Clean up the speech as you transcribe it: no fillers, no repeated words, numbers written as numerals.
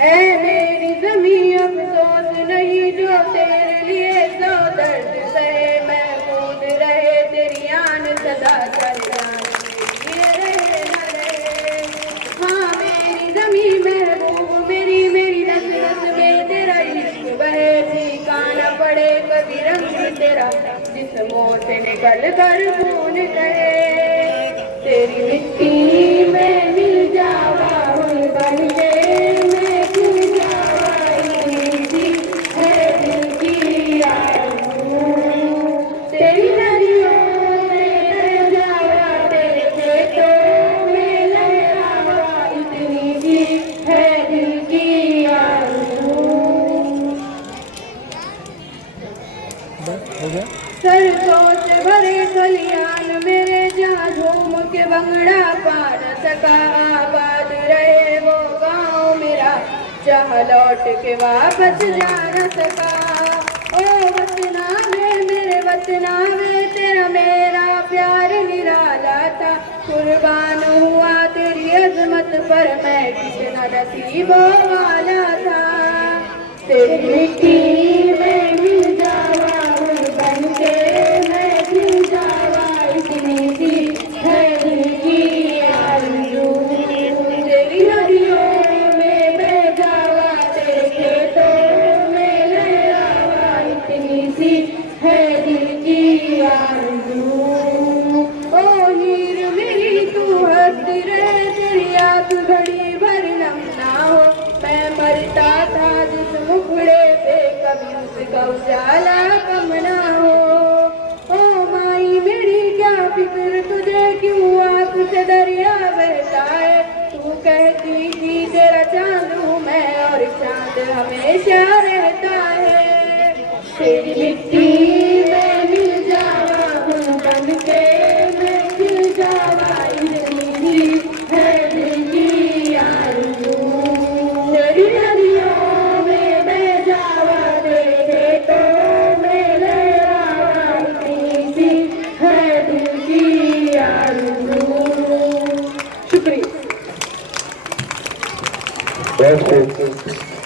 ऐ मेरी ज़मीं अफ़सोस नहीं जो तेरे लिए सौ दर्द सहे, महफूज रहे तेरी आन सदा जान ये रहे न रहे। हाँ मेरी ज़मीं महबूब मेरी मेरी नस नस में तेरा इश्क बहे, ठिकाना पड़े कभी रंग तेरा जिस्मों से निकल कर खून कहे। तेरी मिट्टी में मिल जावा हूँ बन के, मैं खिल जावा इतनी सी है दिल की आरज़ू। तेरी नदियों में बह जावा तेरे खेतों में लहरावा इतनी सी है दिल की आरज़ू। हो गया। सरसों से भरे खलियान मेरे जहाँ झूम के भंगड़ा पा न सका, आबाद रहे वो गाँव मेरा जहाँ लौट के वापस जा न सका। ओ वतना में मेरे वतना में तेरा मेरा प्यार निराला था, कुर्बान हुआ तेरी अजमत पर मैं कितना नसीबों वाला था। तेरी मिट्टी में मिल जावा बन के, मैं खिल जावा इतनी सी है दिल की आरज़ू। तेरी नदियों में बह जावा तेरे खेतों में लहरावा इतनी सी है दिल की आरज़ू। ओ हीर मेरी तू हंसती रहे तेरी आँख घड़ी भर नम ना हो, मैं मरता था जिस मुखड़े पे कभी उसका उजाला कम ना हो। ओ माई मेरी क्या फिक्र तुझे क्यों आँख से दरिया बहता है, तू कहती थी तेरा चांद हूँ मैं और चांद हमेशा रहता है। तेरी मिट्टी में मिल जावा हूँ बन के, मैं खिल जावा इतनी सी है दिल की आरज़ू। तेरी नदियों में बह जावा तेरे खेतों में लहरावा इतनी सी है दिल की आरज़ू। शुक्रिया। बहुत खूब।